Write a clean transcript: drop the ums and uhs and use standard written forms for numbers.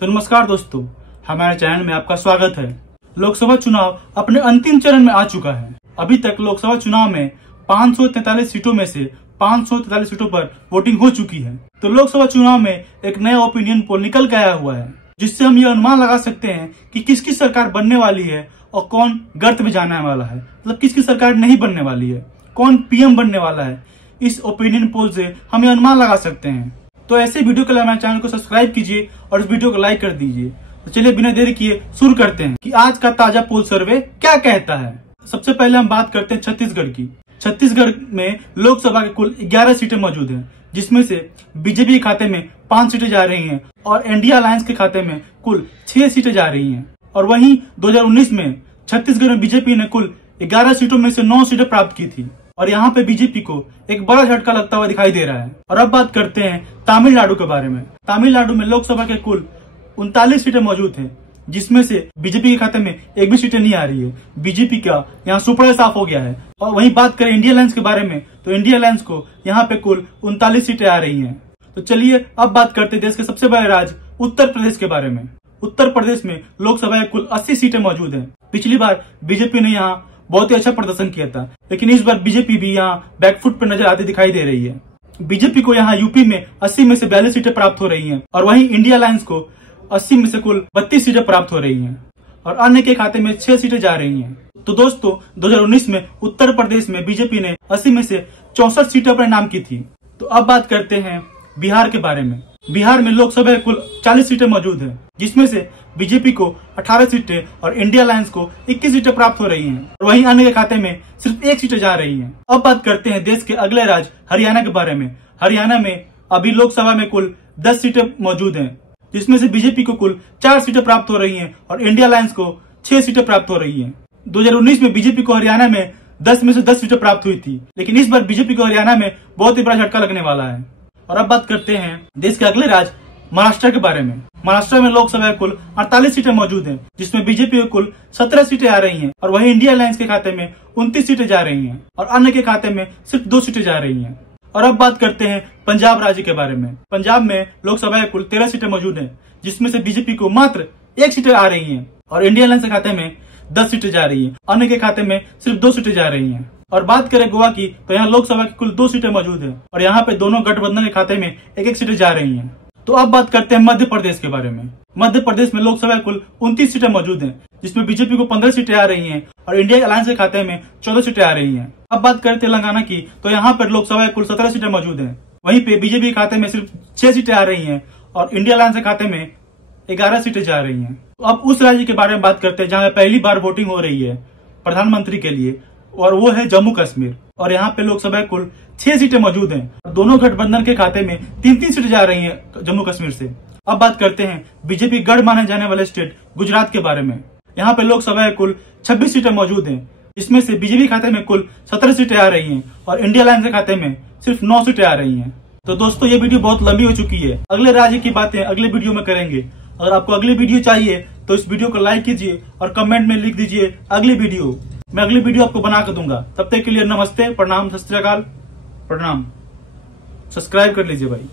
तो नमस्कार दोस्तों, हमारे चैनल में आपका स्वागत है। लोकसभा चुनाव अपने अंतिम चरण में आ चुका है। अभी तक लोकसभा चुनाव में 543 सीटों में से 543 सीटों पर वोटिंग हो चुकी है। तो लोकसभा चुनाव में एक नया ओपिनियन पोल निकल के आया हुआ है, जिससे हम यह अनुमान लगा सकते हैं कि किसकी सरकार बनने वाली है और कौन गर्त में जाने वाला है। मतलब किसकी सरकार नहीं बनने वाली है, कौन पीएम बनने वाला है। इस ओपिनियन पोल से हम यह अनुमान लगा सकते हैं। तो ऐसे वीडियो के लिए हमारे चैनल को सब्सक्राइब कीजिए और इस वीडियो को लाइक कर दीजिए। तो चलिए बिना देरी किए शुरू करते हैं कि आज का ताजा पोल सर्वे क्या कहता है। सबसे पहले हम बात करते हैं छत्तीसगढ़ की। छत्तीसगढ़ में लोकसभा के कुल 11 सीटें मौजूद हैं, जिसमें से बीजेपी के खाते में 5 सीटें जा रही हैं और इंडिया अलायंस के खाते में कुल 6 सीटें जा रही हैं। और वहीं 2019 में छत्तीसगढ़ में बीजेपी ने कुल 11 सीटों में से 9 सीटें प्राप्त की थी और यहाँ पे बीजेपी को एक बड़ा झटका लगता हुआ दिखाई दे रहा है। और अब बात करते हैं तमिलनाडु के बारे में। तमिलनाडु में लोकसभा के कुल 39 सीटें मौजूद हैं, जिसमें से बीजेपी के खाते में एक भी सीटें नहीं आ रही है। बीजेपी का यहाँ सुपड़ा साफ हो गया है। और वहीं बात करें इंडिया अलायंस के बारे में, तो इंडिया अलायंस को यहाँ पे कुल 39 सीटें आ रही हैं। तो चलिए अब बात करते हैं देश के सबसे बड़े राज्य उत्तर प्रदेश के बारे में। उत्तर प्रदेश में लोकसभा के कुल 80 सीटें मौजूद हैं। पिछली बार बीजेपी ने यहाँ बहुत ही अच्छा प्रदर्शन किया था, लेकिन इस बार बीजेपी भी यहाँ बैकफुट पर नजर आती दिखाई दे रही है। बीजेपी को यहाँ यूपी में 80 में से 42 सीटें प्राप्त हो रही हैं और वहीं इंडिया अलायंस को 80 में से कुल 32 सीटें प्राप्त हो रही हैं और अन्य के खाते में 6 सीटें जा रही हैं। तो दोस्तों 2019 में उत्तर प्रदेश में बीजेपी ने 80 में से 64 सीटें अपने नाम की थी। तो अब बात करते हैं बिहार के बारे में। बिहार में लोकसभा कुल 40 सीटें मौजूद हैं, जिसमें से बीजेपी को 18 सीटें और इंडिया अलायंस को 21 सीटें प्राप्त हो रही हैं और वहीं अन्य के खाते में सिर्फ 1 सीटें जा रही हैं। अब बात करते हैं देश के अगले राज्य हरियाणा के बारे में। हरियाणा में अभी लोकसभा में कुल 10 सीटें मौजूद हैं, जिसमें से बीजेपी को कुल 4 सीटें प्राप्त हो रही हैं और इंडिया अलायंस को 6 सीटें प्राप्त हो रही हैं। 2019 में बीजेपी को हरियाणा में 10 में से 10 सीटें प्राप्त हुई थी, लेकिन इस बार बीजेपी को हरियाणा में बहुत ही बड़ा झटका लगने वाला है। और अब बात करते हैं देश के अगले राज्य महाराष्ट्र के बारे में। महाराष्ट्र में लोकसभा कुल 48 सीटें मौजूद हैं, जिसमें बीजेपी को कुल 17 सीटें आ रही हैं और वहीं इंडिया अलायंस के खाते में 29 सीटें जा रही हैं और अन्य के खाते में सिर्फ 2 सीटें जा रही हैं। और अब बात करते हैं पंजाब राज्य के बारे में। पंजाब में लोकसभा कुल 13 सीटें मौजूद हैं, जिसमें से बीजेपी को मात्र 1 सीटें आ रही है और इंडिया अलायंस के खाते में 10 सीटें जा रही है, अन्य के खाते में सिर्फ 2 सीटें जा रही है। और बात करें गोवा की, तो यहाँ लोकसभा की कुल 2 सीटें मौजूद है और यहाँ पे दोनों गठबंधन के खाते में 1-1 सीटें जा रही हैं। तो अब बात करते हैं मध्य प्रदेश के बारे में। मध्य प्रदेश में लोकसभा कुल 29 सीटें मौजूद हैं, जिसमें बीजेपी को 15 सीटें आ रही हैं और इंडिया अलायंस के खाते में 14 सीटें आ रही हैं। अब बात करें तेलंगाना की, तो यहाँ पर लोकसभा कुल 17 सीटें मौजूद हैं। वहीं पे बीजेपी के खाते में सिर्फ 6 सीटें आ रही हैं और इंडिया अलायंस के खाते में 11 सीटें जा रही हैं। तो अब उस राज्य के बारे में बात करते हैं जहाँ पहली बार वोटिंग हो रही है प्रधानमंत्री के लिए, और वो है जम्मू कश्मीर। और यहाँ पे लोकसभा कुल 6 सीटें मौजूद हैं। दोनों गठबंधन के खाते में 3-3 सीटें जा रही हैं जम्मू कश्मीर से। अब बात करते हैं बीजेपी गढ़ माने जाने वाले स्टेट गुजरात के बारे में। यहाँ पे लोकसभा कुल 26 सीटें मौजूद हैं, इसमें से बीजेपी खाते में कुल 17 सीटें आ रही हैं और इंडिया अलायंस के खाते में सिर्फ 9 सीटें आ रही हैं। तो दोस्तों ये वीडियो बहुत लंबी हो चुकी है। अगले राज्य की बातें अगले वीडियो में करेंगे। अगर आपको अगली वीडियो चाहिए तो इस वीडियो को लाइक कीजिए और कमेंट में लिख दीजिए अगली वीडियो। मैं अगली वीडियो आपको बना कर दूंगा। तब तक के लिए नमस्ते, प्रणाम, सत श्री अकाल, प्रणाम। सब्सक्राइब कर लीजिए भाई।